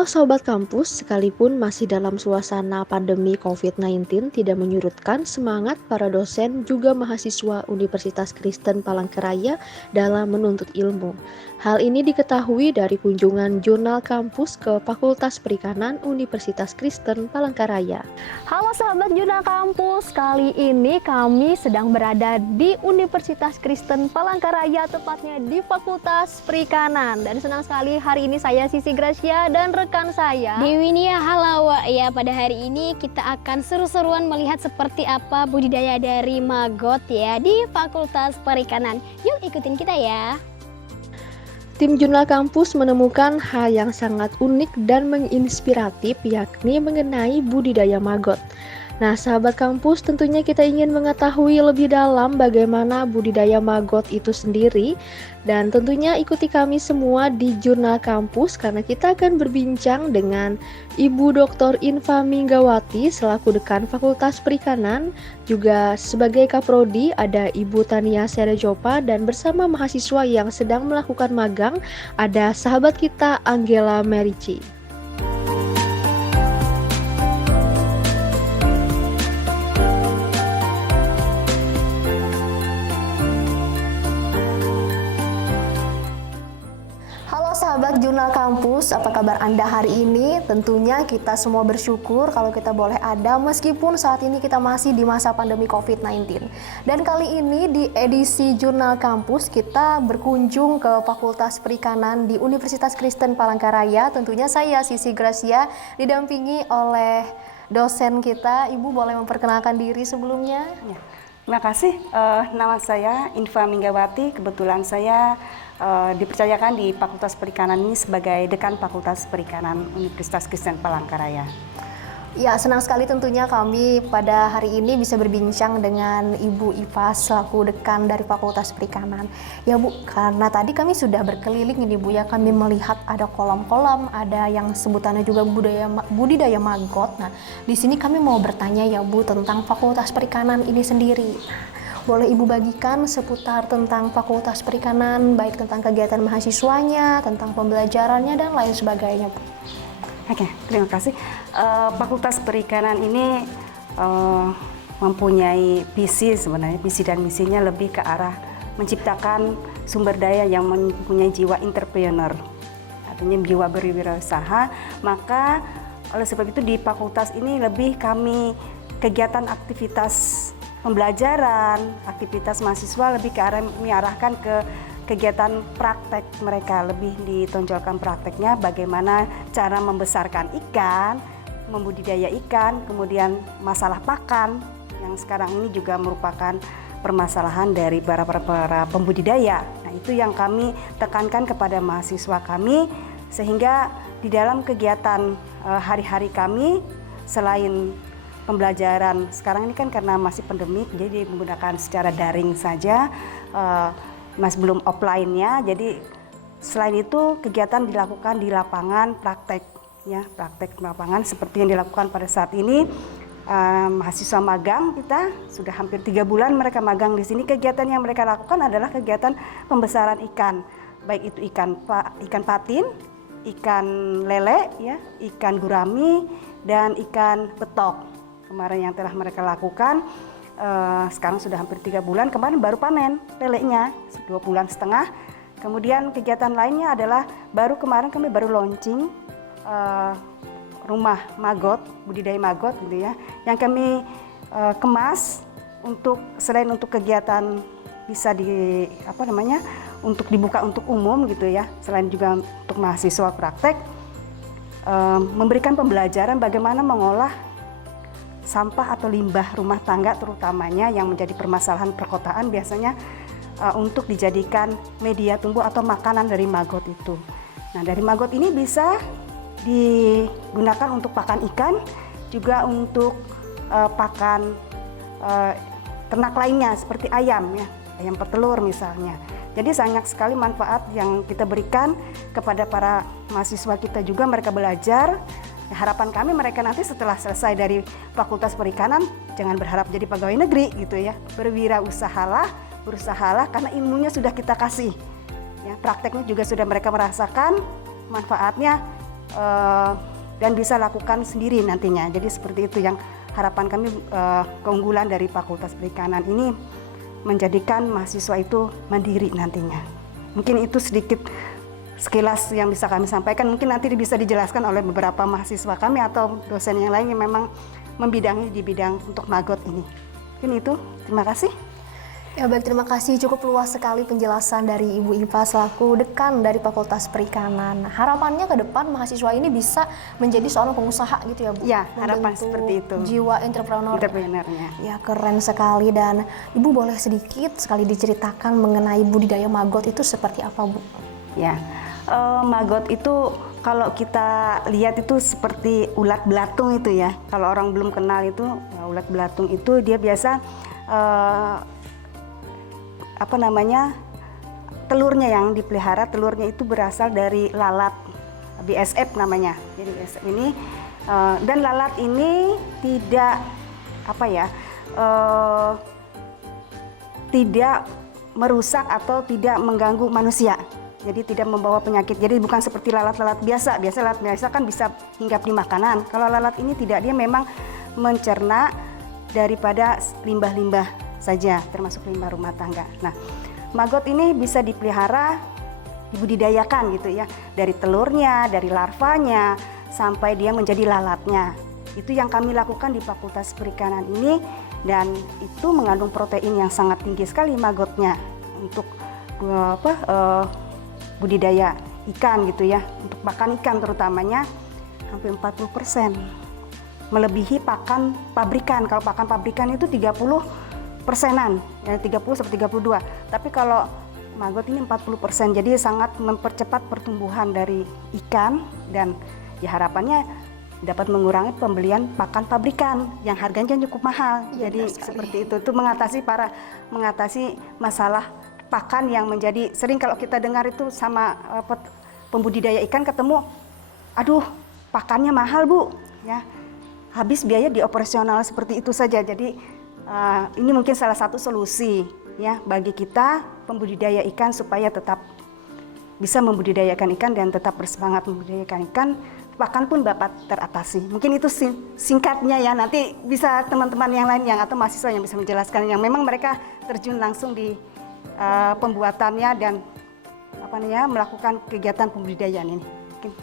Halo Sobat Kampus, sekalipun masih dalam suasana pandemi COVID-19 tidak menyurutkan semangat para dosen juga mahasiswa Universitas Kristen Palangkaraya dalam menuntut ilmu. Hal ini diketahui dari kunjungan jurnal kampus ke Fakultas Perikanan Universitas Kristen Palangkaraya. Halo sahabat Jurnal Kampus, kali ini kami sedang berada di Universitas Kristen Palangkaraya, tepatnya di Fakultas Perikanan. Dan senang sekali hari ini saya Sisi Gracia dan rekan saya Dewi Nia Halawa. Ya, pada hari ini kita akan seru-seruan melihat seperti apa budidaya dari maggot ya di Fakultas Perikanan. Yuk ikutin kita ya. Tim Jurnal Kampus menemukan hal yang sangat unik dan menginspiratif, yakni mengenai budidaya maggot. Nah, sahabat kampus, tentunya kita ingin mengetahui lebih dalam bagaimana budidaya maggot itu sendiri. Dan tentunya ikuti kami semua di Jurnal Kampus karena kita akan berbincang dengan Ibu Dr. Infa Minggawati selaku Dekan Fakultas Perikanan, juga sebagai Kaprodi ada Ibu Tania Serejopa, dan bersama mahasiswa yang sedang melakukan magang ada sahabat kita Angela Merici. Sahabat Jurnal Kampus, apa kabar Anda hari ini? Tentunya kita semua bersyukur kalau kita boleh ada meskipun saat ini kita masih di masa pandemi COVID-19. Dan kali ini di edisi Jurnal Kampus kita berkunjung ke Fakultas Perikanan di Universitas Kristen Palangkaraya. Tentunya saya Sisi Gracia didampingi oleh dosen kita. Ibu boleh memperkenalkan diri sebelumnya? Ya. Terima kasih, nama saya Infa Minggawati. Kebetulan saya dipercayakan di Fakultas Perikanan ini sebagai Dekan Fakultas Perikanan Universitas Kristen Palangkaraya. Ya, senang sekali tentunya kami pada hari ini bisa berbincang dengan Ibu Iva selaku Dekan dari Fakultas Perikanan. Ya Bu, karena tadi kami sudah berkeliling ini Bu ya, kami melihat ada kolam-kolam, ada yang sebutannya juga budidaya maggot. Nah, di sini kami mau bertanya ya Bu tentang Fakultas Perikanan ini sendiri. Boleh Ibu bagikan seputar tentang Fakultas Perikanan, baik tentang kegiatan mahasiswanya, tentang pembelajarannya, dan lain sebagainya Bu. Oke, terima kasih. Fakultas Perikanan ini mempunyai visi, sebenarnya visi dan misinya lebih ke arah menciptakan sumber daya yang mempunyai jiwa entrepreneur, artinya jiwa berwirausaha. Maka oleh sebab itu di fakultas ini lebih kami kegiatan aktivitas pembelajaran, aktivitas mahasiswa lebih ke arah mengarahkan ke kegiatan praktek mereka, lebih ditonjolkan prakteknya bagaimana cara membesarkan ikan, membudidaya ikan, kemudian masalah pakan yang sekarang ini juga merupakan permasalahan dari para pembudidaya. Nah, itu yang kami tekankan kepada mahasiswa kami sehingga di dalam kegiatan hari-hari kami selain pembelajaran sekarang ini kan karena masih pandemi jadi menggunakan secara daring saja, masih belum offline-nya. Jadi selain itu kegiatan dilakukan di lapangan, praktek ya, praktek lapangan seperti yang dilakukan pada saat ini. Mahasiswa magang kita sudah hampir 3 bulan mereka magang di sini. Kegiatan yang mereka lakukan adalah kegiatan pembesaran ikan, baik itu ikan patin, ikan lele ya, ikan gurami, dan ikan betok. Kemarin yang telah mereka lakukan, sekarang sudah hampir 3 bulan, kemarin baru panen lelenya 2,5 bulan. Kemudian kegiatan lainnya adalah kemarin kami baru launching rumah maggot, budidaya maggot gitu ya, yang kami kemas untuk selain untuk kegiatan bisa untuk dibuka untuk umum gitu ya, selain juga untuk mahasiswa praktek, memberikan pembelajaran bagaimana mengolah sampah atau limbah rumah tangga terutamanya yang menjadi permasalahan perkotaan biasanya untuk dijadikan media tumbuh atau makanan dari maggot itu. Nah, dari maggot ini bisa digunakan untuk pakan ikan, juga untuk pakan ternak lainnya seperti ayam ya, ayam petelur misalnya. Jadi banyak sekali manfaat yang kita berikan kepada para mahasiswa kita juga, mereka belajar. Harapan kami mereka nanti setelah selesai dari Fakultas Perikanan jangan berharap jadi pegawai negeri gitu ya. Berusahalah karena ilmunya sudah kita kasih. Ya, prakteknya juga sudah mereka merasakan manfaatnya. dan bisa lakukan sendiri nantinya. Jadi seperti itu yang harapan kami, keunggulan dari Fakultas Perikanan ini menjadikan mahasiswa itu mandiri nantinya. Mungkin itu sedikit sekilas yang bisa kami sampaikan. Mungkin nanti bisa dijelaskan oleh beberapa mahasiswa kami atau dosen yang lain yang memang membidangi di bidang untuk magot ini. Mungkin itu. Terima kasih. Ya baik, terima kasih. Cukup luas sekali penjelasan dari Ibu Iva selaku dekan dari Fakultas Perikanan. Harapannya ke depan mahasiswa ini bisa menjadi seorang pengusaha gitu ya Bu? Ya, harapan Membentuk seperti itu. Jiwa entrepreneurnya. Ya keren sekali. Dan Ibu boleh sedikit sekali diceritakan mengenai budidaya maggot itu seperti apa Bu? Ya, maggot itu kalau kita lihat itu seperti ulat belatung itu ya. Kalau orang belum kenal itu, ulat belatung itu dia biasa telurnya yang dipelihara, telurnya itu berasal dari lalat BSF namanya. Jadi BSF ini dan lalat ini tidak tidak merusak atau tidak mengganggu manusia. Jadi tidak membawa penyakit. Jadi bukan seperti lalat-lalat biasa. Biasa lalat biasa kan bisa hinggap di makanan. Kalau lalat ini tidak, dia memang mencerna daripada limbah-limbah saja, termasuk limbah rumah tangga. Nah, maggot ini bisa dipelihara, dibudidayakan gitu ya, dari telurnya, dari larvanya, sampai dia menjadi lalatnya. Itu yang kami lakukan di Fakultas Perikanan ini, dan itu mengandung protein yang sangat tinggi sekali maggotnya untuk budidaya ikan gitu ya, untuk pakan ikan terutamanya hampir 40%, melebihi pakan pabrikan. Kalau pakan pabrikan itu 30%-an, ya 30-32. Tapi kalau maggot ini 40%, jadi sangat mempercepat pertumbuhan dari ikan dan ya harapannya dapat mengurangi pembelian pakan pabrikan yang harganya cukup mahal. Ya, jadi seperti itu mengatasi masalah pakan yang menjadi sering kalau kita dengar itu sama pembudidaya ikan ketemu, aduh pakannya mahal Bu, ya habis biaya di operasional seperti itu saja. Jadi ini mungkin salah satu solusi ya bagi kita pembudidaya ikan supaya tetap bisa membudidayakan ikan dan tetap bersemangat membudidayakan ikan, pakan pun dapat teratasi. Mungkin itu singkatnya ya, nanti bisa teman-teman yang lain atau mahasiswa yang bisa menjelaskan yang memang mereka terjun langsung di pembuatannya dan melakukan kegiatan pembudidayaan ini. Mungkin.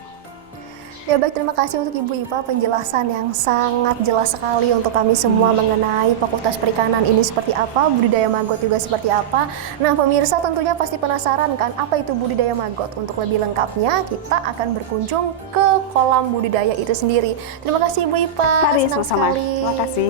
Ya baik, terima kasih untuk Ibu Iva, penjelasan yang sangat jelas sekali untuk kami semua mengenai Fakultas Perikanan ini seperti apa, budidaya maggot juga seperti apa. Nah pemirsa tentunya pasti penasaran kan apa itu budidaya maggot. Untuk lebih lengkapnya kita akan berkunjung ke kolam budidaya itu sendiri. Terima kasih Ibu Iva, Mari senang sama-sama. sekali. Terima kasih.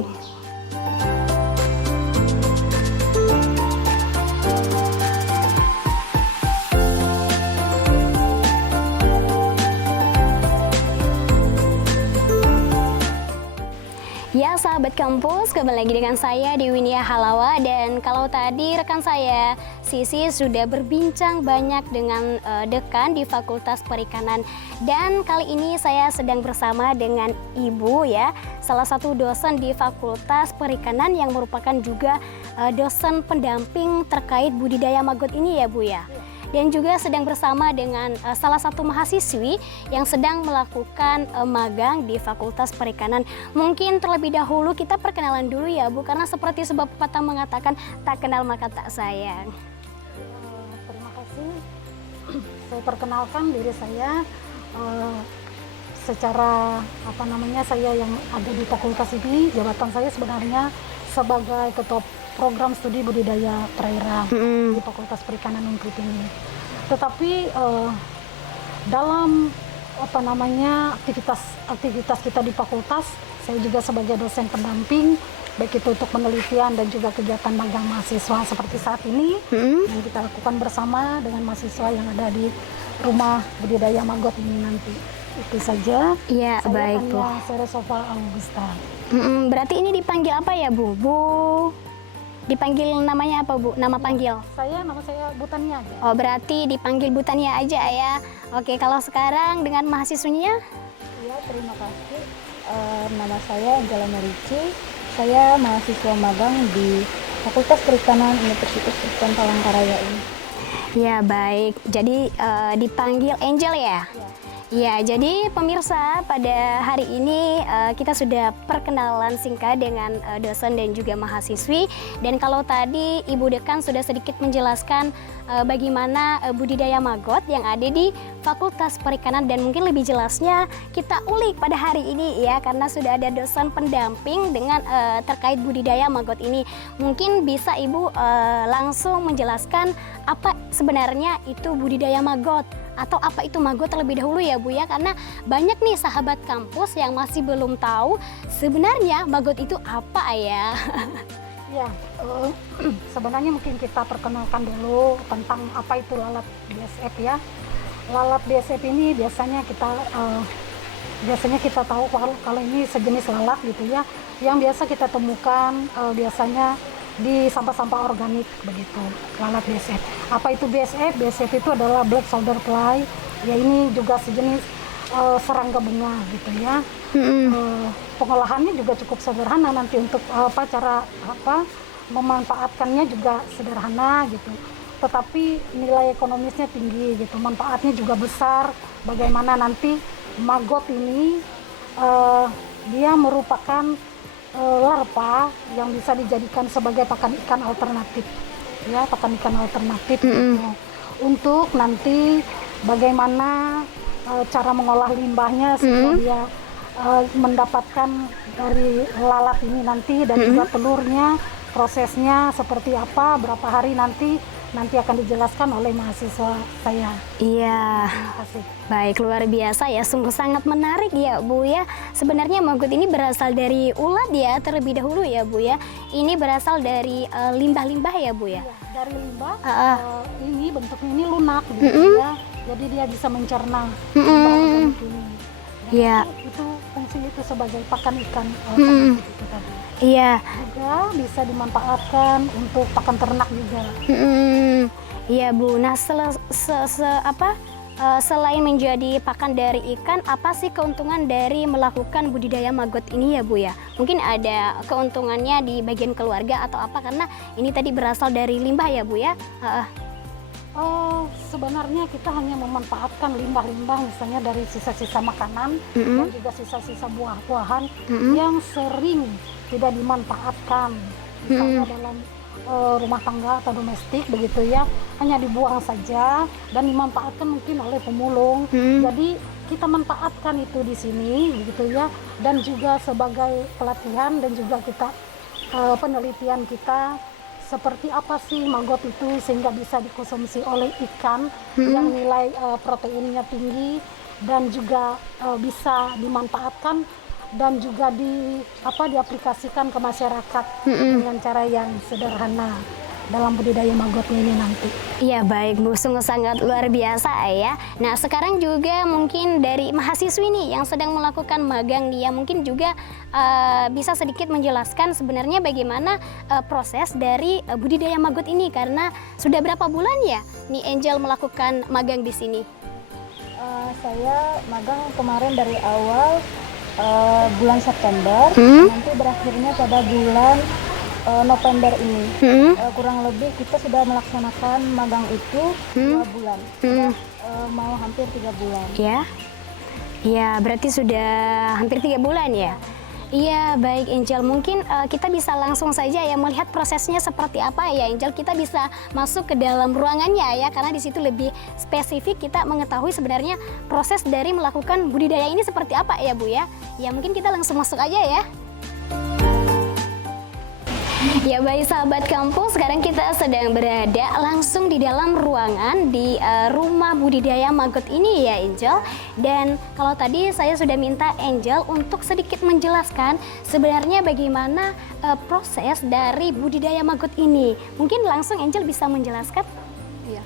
Ya sahabat kampus, kembali lagi dengan saya Dewinia Halawa. Dan kalau tadi rekan saya Sisi sudah berbincang banyak dengan dekan di Fakultas Perikanan. Dan kali ini saya sedang bersama dengan Ibu ya, salah satu dosen di Fakultas Perikanan yang merupakan juga dosen pendamping terkait budidaya maggot ini ya Bu ya. Dan juga sedang bersama dengan salah satu mahasiswi yang sedang melakukan magang di Fakultas Perikanan. Mungkin terlebih dahulu kita perkenalan dulu ya Bu, karena seperti sebuah pepatah mengatakan tak kenal maka tak sayang. Terima kasih. Saya perkenalkan diri saya secara saya yang ada di fakultas ini. Jabatan saya sebenarnya sebagai ketua program studi budidaya perairan di Fakultas Perikanan Unkrit ini. Tetapi dalam aktivitas kita di fakultas, saya juga sebagai dosen pendamping, baik itu untuk penelitian dan juga kegiatan magang mahasiswa seperti saat ini yang kita lakukan bersama dengan mahasiswa yang ada di rumah budidaya maggot ini nanti. Itu saja. Iya, baik Bu. Saya Seresofa Augusta. Berarti ini dipanggil apa ya Bu? Dipanggil namanya apa Bu? Nama panggil? Nama saya Butania aja. Oh berarti dipanggil Butania aja ya. Oke, kalau sekarang dengan mahasiswinya? Iya, terima kasih. Nama saya Angela Marici. Saya mahasiswa magang di Fakultas Perikanan Universitas Kristen Palangkaraya ini. Ya baik, jadi dipanggil Angel ya? Ya, jadi pemirsa, pada hari ini kita sudah perkenalan singkat dengan dosen dan juga mahasiswi. Dan kalau tadi Ibu Dekan sudah sedikit menjelaskan bagaimana budidaya maggot yang ada di Fakultas Perikanan, dan mungkin lebih jelasnya kita ulik pada hari ini ya, karena sudah ada dosen pendamping dengan terkait budidaya maggot ini. Mungkin bisa Ibu langsung menjelaskan apa sebenarnya itu budidaya maggot, atau apa itu maggot terlebih dahulu ya Bu ya, karena banyak nih sahabat kampus yang masih belum tahu sebenarnya maggot itu apa ya. Ya, sebenarnya mungkin kita perkenalkan dulu tentang apa itu lalat BSF ya. Lalat BSF ini biasanya kita tahu kalau ini sejenis lalat gitu ya, yang biasa kita temukan biasanya di sampah-sampah organik begitu, lalat BSF. Apa itu BSF? BSF itu adalah black soldier fly. Ya, ini juga sejenis serangga bunga gitu ya. Pengolahannya juga cukup sederhana, nanti untuk cara memanfaatkannya juga sederhana gitu. Tetapi nilai ekonomisnya tinggi gitu, manfaatnya juga besar. Bagaimana nanti maggot ini dia merupakan larva yang bisa dijadikan sebagai pakan ikan alternatif ya, pakan ikan alternatif gitu. Untuk nanti bagaimana cara mengolah limbahnya sehingga dia mendapatkan dari lalat ini nanti, dan juga telurnya, prosesnya seperti apa, berapa hari nanti akan dijelaskan oleh mahasiswa saya. Iya. Terima kasih. Baik, luar biasa ya, sungguh sangat menarik ya Bu ya. Sebenarnya maggot ini berasal dari ulat ya terlebih dahulu ya Bu ya. Ini berasal dari limbah-limbah ya Bu ya. Iya, dari limbah ini bentuknya ini lunak gitu ya. Jadi dia bisa mencerna limbah organik ini. Iya. Itu fungsi itu sebagai pakan ikan alternatif itu tadi. Iya. Juga bisa dimanfaatkan untuk pakan ternak juga. Iya Bu. Nah, selain menjadi pakan dari ikan, apa sih keuntungan dari melakukan budidaya maggot ini ya Bu ya? Mungkin ada keuntungannya di bagian keluarga atau apa, karena ini tadi berasal dari limbah ya Bu ya? Sebenarnya kita hanya memanfaatkan limbah-limbah misalnya dari sisa-sisa makanan dan juga sisa-sisa buah-buahan yang sering tidak dimanfaatkan, misalnya dalam rumah tangga atau domestik begitu ya, hanya dibuang saja dan dimanfaatkan mungkin oleh pemulung. Jadi kita manfaatkan itu di sini begitu ya, dan juga sebagai pelatihan dan juga kita penelitian kita seperti apa sih maggot itu sehingga bisa dikonsumsi oleh ikan yang nilai proteinnya tinggi, dan juga bisa dimanfaatkan dan juga diaplikasikan ke masyarakat dengan cara yang sederhana dalam budidaya maggotnya ini nanti. Iya, baik Bu, sungguh sangat luar biasa ya. Nah, sekarang juga mungkin dari mahasiswi nih yang sedang melakukan magang nih, yang mungkin juga bisa sedikit menjelaskan sebenarnya bagaimana proses dari budidaya maggot ini, karena sudah berapa bulan ya nih Angel melakukan magang di sini? Saya magang kemarin dari awal bulan September, nanti berakhirnya pada bulan November ini. Kurang lebih kita sudah melaksanakan magang itu 2 bulan. Sudah, mau hampir 3 bulan. Ya, ya berarti sudah hampir 3 bulan ya. Iya, baik Angel, mungkin kita bisa langsung saja ya melihat prosesnya seperti apa ya Angel. Kita bisa masuk ke dalam ruangannya ya, karena di situ lebih spesifik kita mengetahui sebenarnya proses dari melakukan budidaya ini seperti apa ya Bu ya. Ya, mungkin kita langsung masuk aja ya. Ya baik sahabat kampus, sekarang kita sedang berada langsung di dalam ruangan di rumah budidaya maggot ini ya Angel. Dan kalau tadi saya sudah minta Angel untuk sedikit menjelaskan sebenarnya bagaimana proses dari budidaya maggot ini. Mungkin langsung Angel bisa menjelaskan? Iya.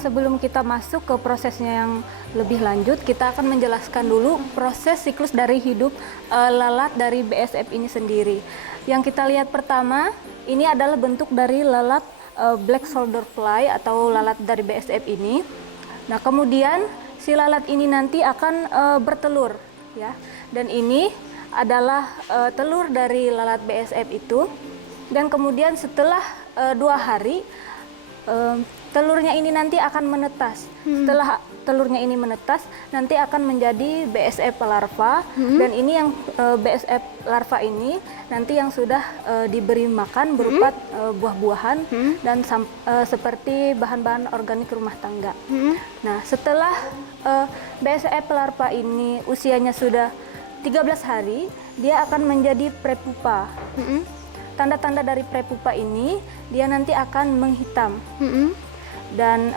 Sebelum kita masuk ke prosesnya yang lebih lanjut, kita akan menjelaskan dulu proses siklus dari hidup lalat dari BSF ini sendiri. Yang kita lihat pertama, ini adalah bentuk dari lalat black soldier fly atau lalat dari BSF ini. Nah, kemudian si lalat ini nanti akan bertelur ya. Dan ini adalah telur dari lalat BSF itu. Dan kemudian setelah 2 hari telurnya ini nanti akan menetas. Setelah telurnya ini menetas, nanti akan menjadi BSF larva. Dan ini yang BSF larva ini nanti yang sudah diberi makan berupa buah-buahan dan seperti bahan-bahan organik rumah tangga. Nah, setelah BSF larva ini usianya sudah 13 hari, dia akan menjadi prepupa. Tanda-tanda dari prepupa ini, dia nanti akan menghitam. Dan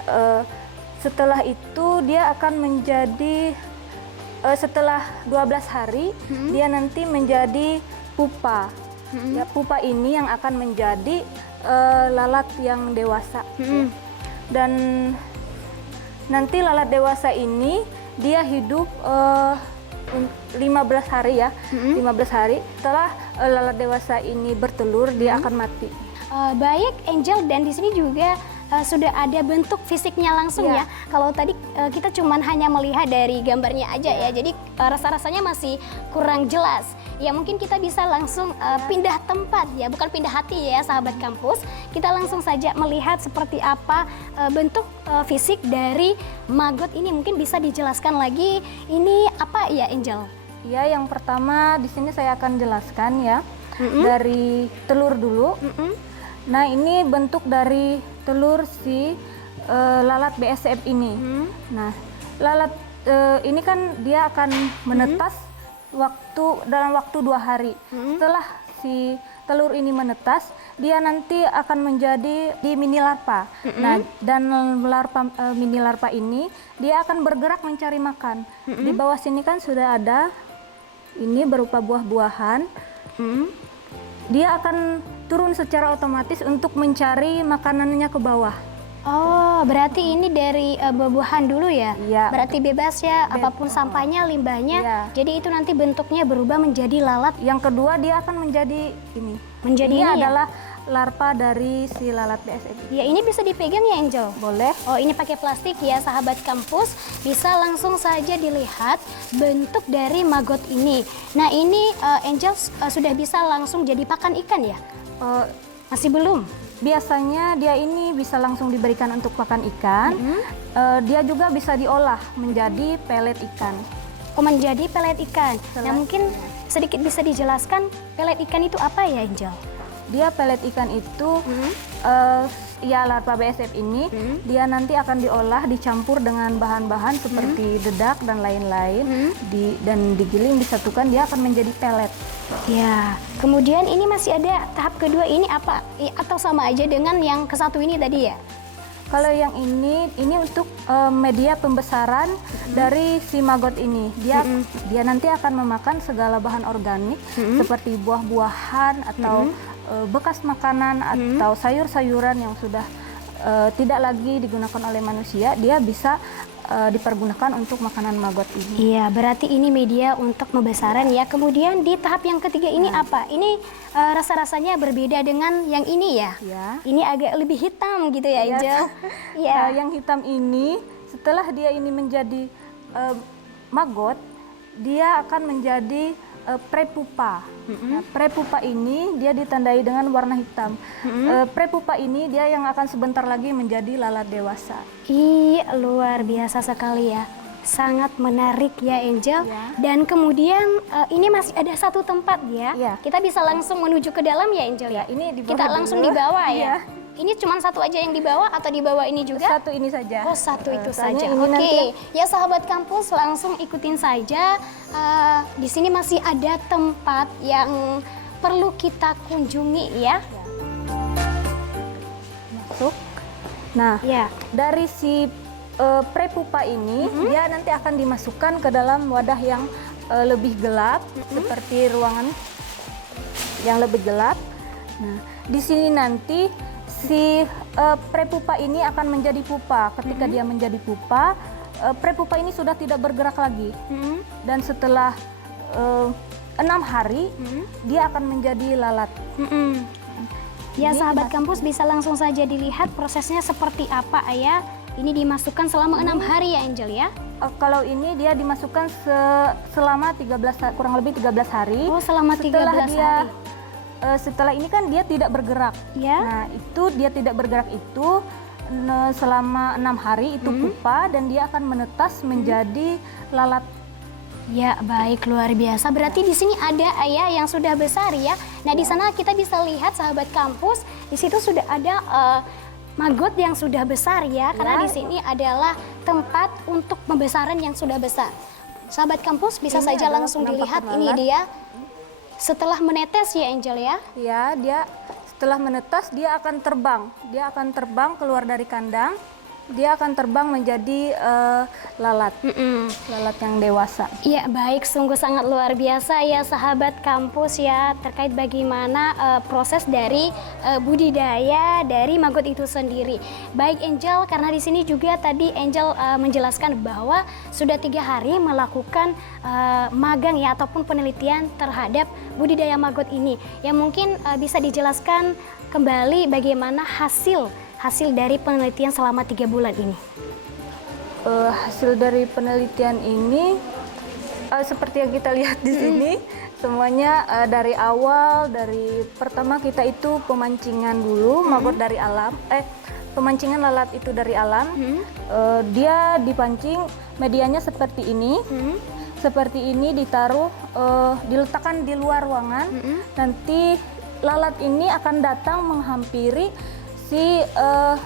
setelah itu dia akan menjadi, setelah 12 hari, dia nanti menjadi pupa. Ya, pupa ini yang akan menjadi lalat yang dewasa. Dan nanti lalat dewasa ini dia hidup 15 hari ya, 15 hari. Setelah lalat dewasa ini bertelur, dia akan mati. Baik Angel, dan di sini juga sudah ada bentuk fisiknya langsung ya. Kalau tadi kita cuman hanya melihat dari gambarnya aja ya, jadi rasa-rasanya masih kurang jelas. Ya mungkin kita bisa langsung pindah tempat ya, bukan pindah hati ya sahabat kampus. Kita langsung saja melihat seperti apa bentuk fisik dari maggot ini. Mungkin bisa dijelaskan lagi ini apa ya Angel? Ya, yang pertama di sini saya akan jelaskan ya, dari telur dulu. Nah, ini bentuk dari telur si lalat BSF ini. Nah, lalat ini kan dia akan menetas dalam waktu 2 hari. Setelah si telur ini menetas, dia nanti akan menjadi di mini larva. Nah, dan mini larva ini dia akan bergerak mencari makan. Di bawah sini kan sudah ada ini berupa buah-buahan. Dia akan turun secara otomatis untuk mencari makanannya ke bawah. Oh, berarti ini dari buah-buahan dulu ya? Iya. Berarti bebas ya, apapun sampahnya, limbahnya. Iya. Jadi itu nanti bentuknya berubah menjadi lalat. Yang kedua, dia akan menjadi ini. Menjadi ini ini ya? adalah larva dari si lalat BSF. Ya, ini bisa dipegang ya Angel? Boleh. Oh, ini pakai plastik ya sahabat kampus. Bisa langsung saja dilihat bentuk dari maggot ini. Nah, ini Angel sudah bisa langsung jadi pakan ikan ya? Masih belum? Biasanya dia ini bisa langsung diberikan untuk pakan ikan. Dia juga bisa diolah menjadi pelet ikan. Oh, menjadi pelet ikan. Nah, mungkin sedikit bisa dijelaskan pelet ikan itu apa ya Angel? Dia pelet ikan itu ya larva BSF ini dia nanti akan diolah, dicampur dengan bahan-bahan seperti dedak dan lain-lain, dan digiling, disatukan, dia akan menjadi pelet. Ya, kemudian ini masih ada tahap kedua, ini apa? Atau sama aja dengan yang ke satu ini tadi ya? Kalau yang ini untuk media pembesaran dari si maggot ini. Dia nanti akan memakan segala bahan organik seperti buah-buahan atau bekas makanan atau sayur-sayuran yang sudah tidak lagi digunakan oleh manusia. Dia bisa dipergunakan untuk makanan maggot ini. Iya, berarti ini media untuk pembesaran ya. Kemudian di tahap yang ketiga ini apa? Ini rasa-rasanya berbeda dengan yang ini ya? Ya. Ini agak lebih hitam gitu ya, Angel? Iya. Yang hitam ini setelah dia ini menjadi maggot, dia akan menjadi prepupa. Nah, prepupa ini dia ditandai dengan warna hitam. Prepupa ini dia yang akan sebentar lagi menjadi lalat dewasa. Ih, luar biasa sekali ya. Sangat menarik ya Angel. Ya. Dan kemudian ini masih ada satu tempat ya. Ya. Kita bisa langsung menuju ke dalam ya Angel ya. Ini di bawah Kita langsung dulu. di bawah ya. Ya. Ini cuma satu aja yang dibawa atau dibawa ini juga? Satu ini saja. Oh, satu itu Soalnya saja. ini Oke, nanti- ya sahabat kampus langsung ikutin saja. Di sini masih ada tempat yang perlu kita kunjungi ya. Masuk. Nah, Ya. dari si prepupa ini dia nanti akan dimasukkan ke dalam wadah yang lebih gelap, seperti ruangan yang lebih gelap. Nah, di sini nanti si prepupa ini akan menjadi pupa. Ketika dia menjadi pupa, prepupa ini sudah tidak bergerak lagi. Dan setelah 6 hari, dia akan menjadi lalat. Ya Ini sahabat kampus bisa langsung saja dilihat prosesnya seperti apa ya. Ini dimasukkan selama 6 hari ya Angel ya. Kalau ini dia dimasukkan selama 13 kurang lebih 13 hari. Oh, selama 13 hari. Setelah ini kan dia tidak bergerak. Ya. Nah, itu dia tidak bergerak itu selama 6 hari itu pupa dan dia akan menetas menjadi lalat. Ya, baik, luar biasa. Berarti di sini ada ayah yang sudah besar ya. Nah, di sana kita bisa lihat sahabat kampus, di situ sudah ada maggot yang sudah besar ya, karena di sini adalah tempat untuk pembesaran yang sudah besar. Sahabat kampus bisa Ini saja adalah langsung dilihat, penampakan ini lalat. dia setelah menetes ya Angel ya. Ya, dia setelah menetas dia akan terbang. Dia akan terbang keluar dari kandang. Dia akan terbang menjadi lalat. Lalat yang dewasa. Ya, baik, sungguh sangat luar biasa ya sahabat kampus ya, terkait bagaimana proses dari budidaya dari maggot itu sendiri. Baik Angel, karena di sini juga tadi Angel menjelaskan bahwa sudah 3 hari melakukan magang ya ataupun penelitian terhadap budidaya maggot ini. Ya, mungkin bisa dijelaskan kembali bagaimana hasil dari penelitian selama 3 bulan ini. Hasil dari penelitian ini seperti yang kita lihat di sini, semuanya dari awal, dari pertama kita itu pemancingan dulu, maggot dari alam, pemancingan lalat itu dari alam. Dia dipancing, medianya seperti ini. Seperti ini ditaruh, diletakkan di luar ruangan. Nanti lalat ini akan datang menghampiri si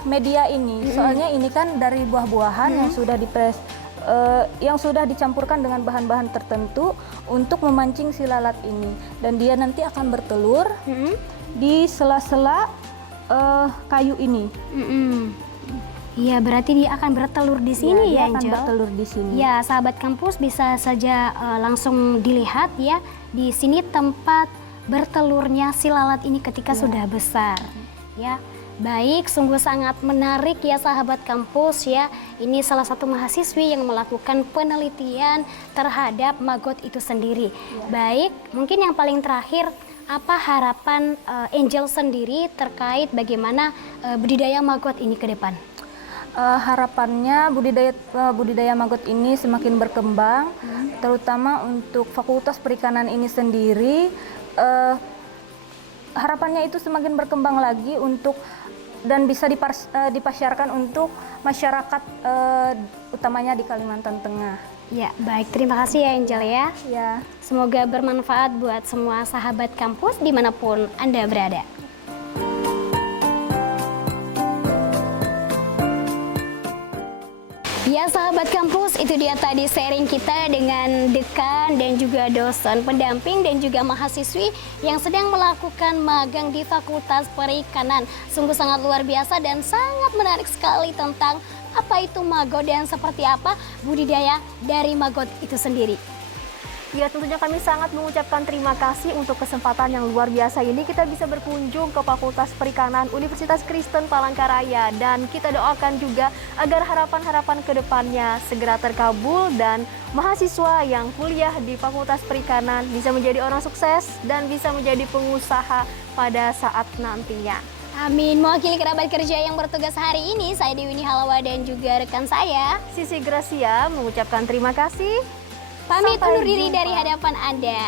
media ini. Soalnya ini kan dari buah-buahan yang sudah yang sudah dicampurkan dengan bahan-bahan tertentu untuk memancing si lalat ini, dan dia nanti akan bertelur di sela-sela kayu ini. Iya, berarti dia akan bertelur di sini dia ya, akan Angel? bertelur di sini. Ya, sahabat kampus bisa saja langsung dilihat ya, di sini tempat bertelurnya si lalat ini ketika sudah besar. Ya, baik, sungguh sangat menarik ya sahabat kampus ya. Ini salah satu mahasiswi yang melakukan penelitian terhadap maggot itu sendiri. Baik, mungkin yang paling terakhir, apa harapan Angel sendiri terkait bagaimana budidaya maggot ini ke depan? Harapannya budidaya maggot ini semakin berkembang, terutama untuk Fakultas Perikanan ini sendiri. Harapannya itu semakin berkembang lagi untuk dan bisa dipasarkan untuk masyarakat utamanya di Kalimantan Tengah. Ya, baik, terima kasih ya Angel ya. Ya. Semoga bermanfaat buat semua sahabat kampus dimanapun Anda berada. Ya sahabat kampus, itu dia tadi sharing kita dengan dekan dan juga dosen pendamping dan juga mahasiswi yang sedang melakukan magang di Fakultas Perikanan. Sungguh sangat luar biasa dan sangat menarik sekali tentang apa itu maggot dan seperti apa budidaya dari maggot itu sendiri. Ya, tentunya kami sangat mengucapkan terima kasih untuk kesempatan yang luar biasa ini. Kita bisa berkunjung ke Fakultas Perikanan Universitas Kristen Palangkaraya, dan kita doakan juga agar harapan-harapan ke depannya segera terkabul dan mahasiswa yang kuliah di Fakultas Perikanan bisa menjadi orang sukses dan bisa menjadi pengusaha pada saat nantinya. Amin. Mewakili kerabat kerja yang bertugas hari ini, saya Dewi Halawa dan juga rekan saya Sisi Gracia mengucapkan terima kasih. pamit Sampai undur diri jumpa. dari hadapan Anda.